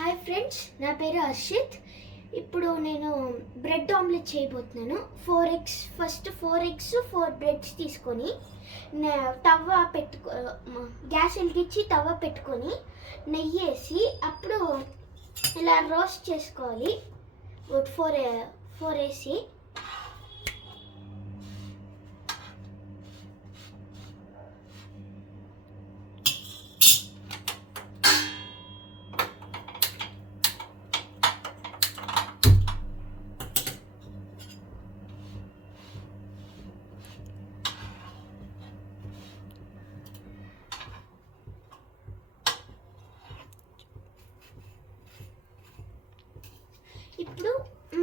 Hi friends, నా పేరు హర్షిత్. ఇప్పుడు నేను బ్రెడ్ ఆమ్లెట్ చేయబోతున్నాను. 4 eggs, ఫస్ట్ 4 eggs 4 బ్రెడ్స్ తీసుకొని గ్యాస్ వెలిగించి తవ్వ పెట్టుకొని నెయ్యి వేసి అప్పుడు ఇలా రోస్ట్ చేసుకోవాలి. 4 వేసి ఇప్పుడు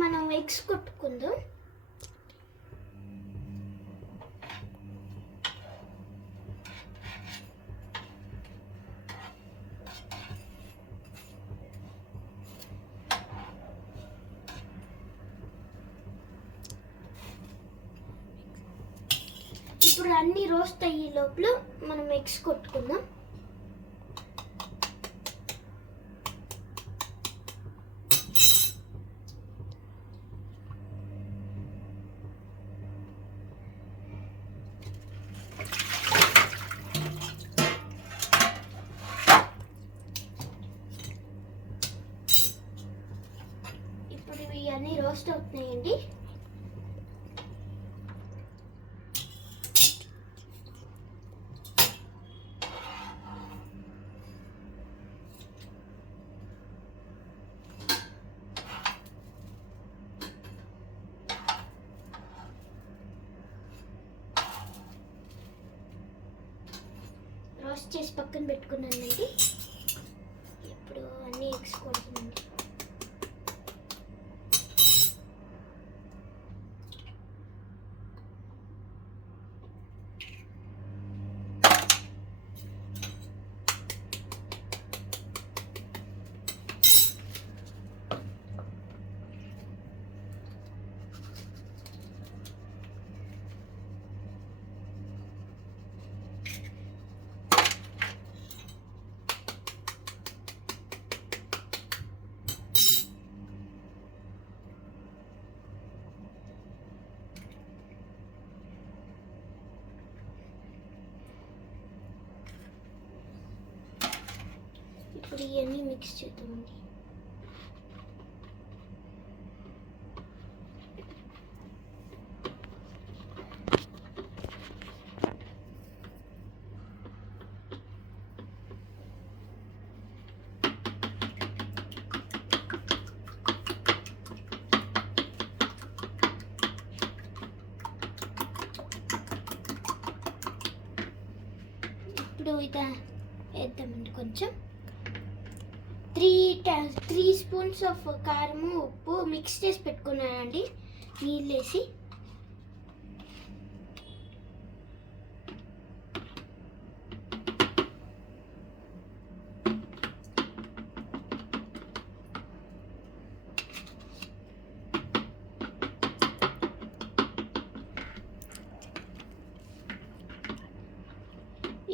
మనం ఎగ్స్ కొట్టుకుందాం. ఇప్పుడు అన్ని రోస్ట్ అయ్యే లోపల మనం ఎగ్స్ కొట్టుకుందాం. ఇప్పుడు ఇవన్నీ రోస్ట్ అవుతున్నాయండి. రోస్ట్ చేసి పక్కన పెట్టుకున్నానండి. ఇప్పుడు అన్ని ఎగ్స్ కొడుతున్నాండి. ఇప్పుడు ఇవన్నీ మిక్స్ చేద్దామండి. ఇప్పుడు ఇది వేద్దామండి. కొంచెం 3 స్పూన్స్ ఆఫ్ కారము ఉప్పు మిక్స్ చేసి పెట్టుకున్నానండి నీళ్ళు వేసి.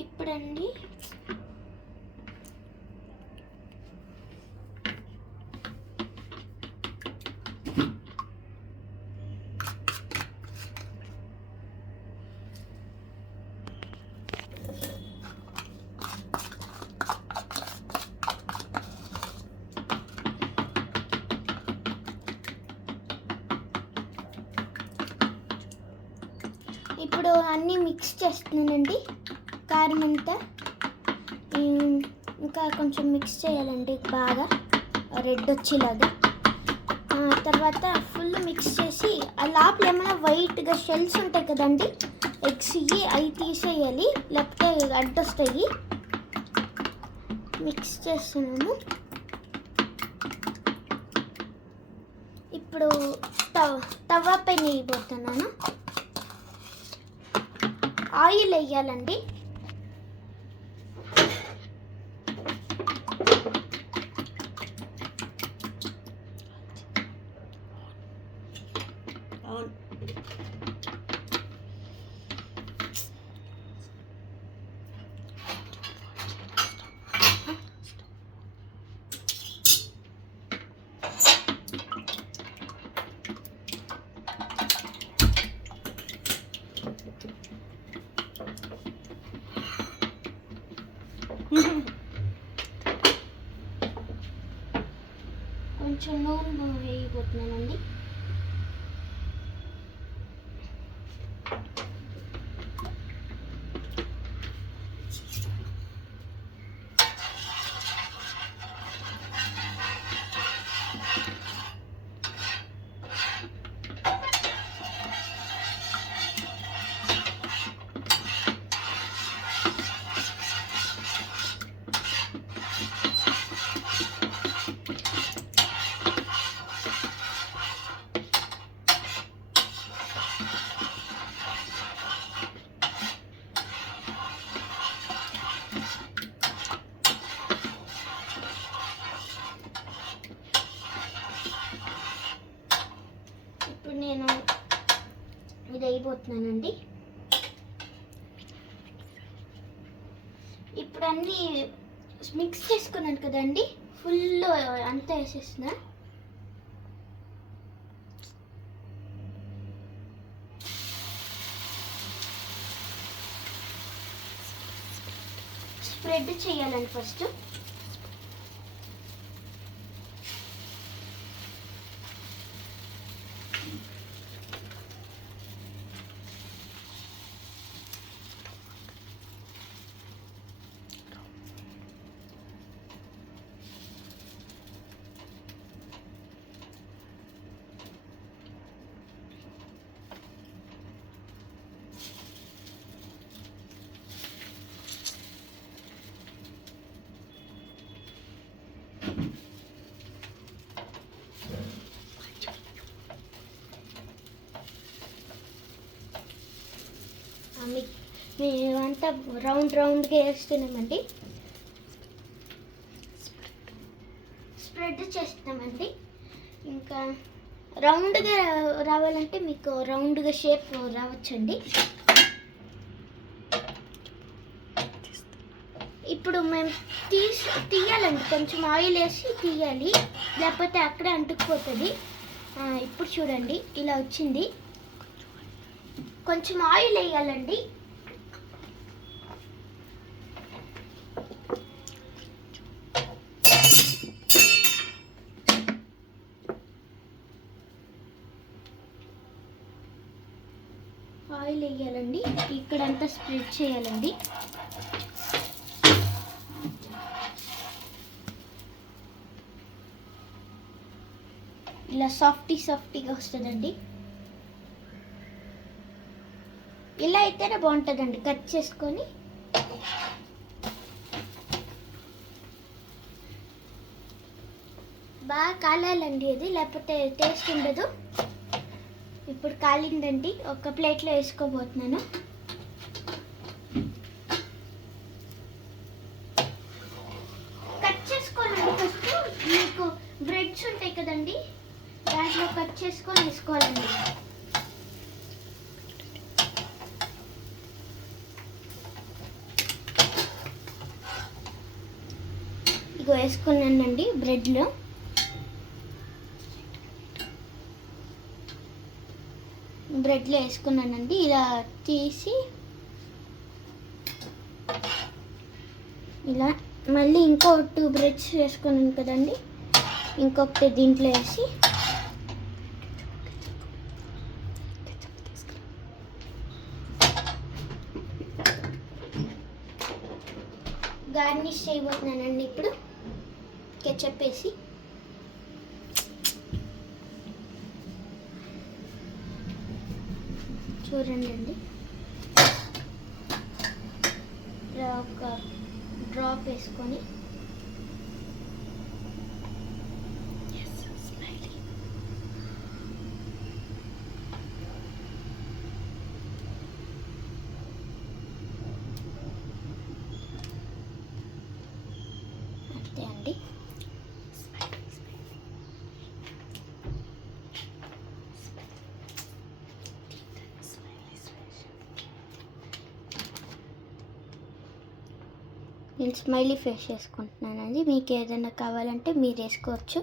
ఇప్పుడండి ఇప్పుడు అన్నీ మిక్స్ చేస్తున్నానండి. కారం అంతా ఇంకా కొంచెం మిక్స్ చేయాలండి బాగా రెడ్ వచ్చేలాగా. తర్వాత ఫుల్ మిక్స్ చేసి ఆ లోపల ఏమైనా వైట్గా షెల్స్ ఉంటాయి కదండి ఎగ్స్, అవి తీసేయాలి, లేకపోతే అడ్డొస్తాయి. మిక్స్ చేస్తున్నాము. ఇప్పుడు తవ్వ పైన వేయబోతున్నాను. ఆయిల్ వేయాలండి. కొంచెం నూనె వేయబోతున్నానండి. ఇప్పుడు నేను ఇది వేయబోతున్నానండి. ఇప్పుడు అన్నీ మిక్స్ చేసుకున్నాను కదండి, ఫుల్ అంతా వేసేసిన. స్ప్రెడ్ చేయాలండి ఫస్ట్. మేమంతా రౌండ్గా వేస్తున్నామండి, స్ప్రెడ్ చేస్తున్నామండి. ఇంకా రౌండ్గా రావాలంటే మీకు రౌండ్గా షేప్ రావచ్చండి. ఇప్పుడు మేము తీయాలండి, కొంచెం ఆయిల్ వేసి తీయాలి, లేకపోతే అక్కడే అంటుకుపోతుంది. ఇప్పుడు చూడండి ఇలా వచ్చింది. కొంచెం ఆయిల్ వేయాలండి. ఆయిల్ వేయాలండి, ఇక్కడంతా స్ప్రెడ్ చేయాలండి. ఇలా సాఫ్టీగా వస్తుందండి. ఇలా అయితేనే బాగుంటుందండి. కట్ చేసుకొని బాగా కాలాలండి అది, లేకపోతే టేస్ట్ ఉండదు. ఇప్పుడు కాలిందండి, ఒక ప్లేట్లో వేసుకోబోతున్నాను. కట్ చేసుకోవాలండి ఫస్ట్. మీకు బ్రెడ్స్ ఉంటాయి కదండి, దాంట్లో కట్ చేసుకొని వేసుకోవాలండి. ఇగో వేసుకున్నానండి బ్రెడ్లో. వేసుకున్నానండి. ఇలా తీసి ఇలా మళ్ళీ ఇంకో 2 బ్రెడ్స్ వేసుకున్నాను కదండి, ఇంకొకటి దీంట్లో వేసి గార్నిష్ చేయబోతున్నానండి. ఇప్పుడు కెచప్ వేసి చూడండి అండి, ఒక డ్రాప్ వేసుకొని అంతే అండి. నేను స్మైలీ ఫేస్ చేసుకుంటున్నానండి. మీకు ఏదైనా కావాలంటే మీరు వేసుకోవచ్చు.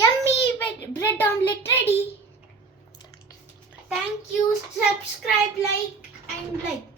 Yummy bread omelette ready. Thank you. Subscribe, like and like.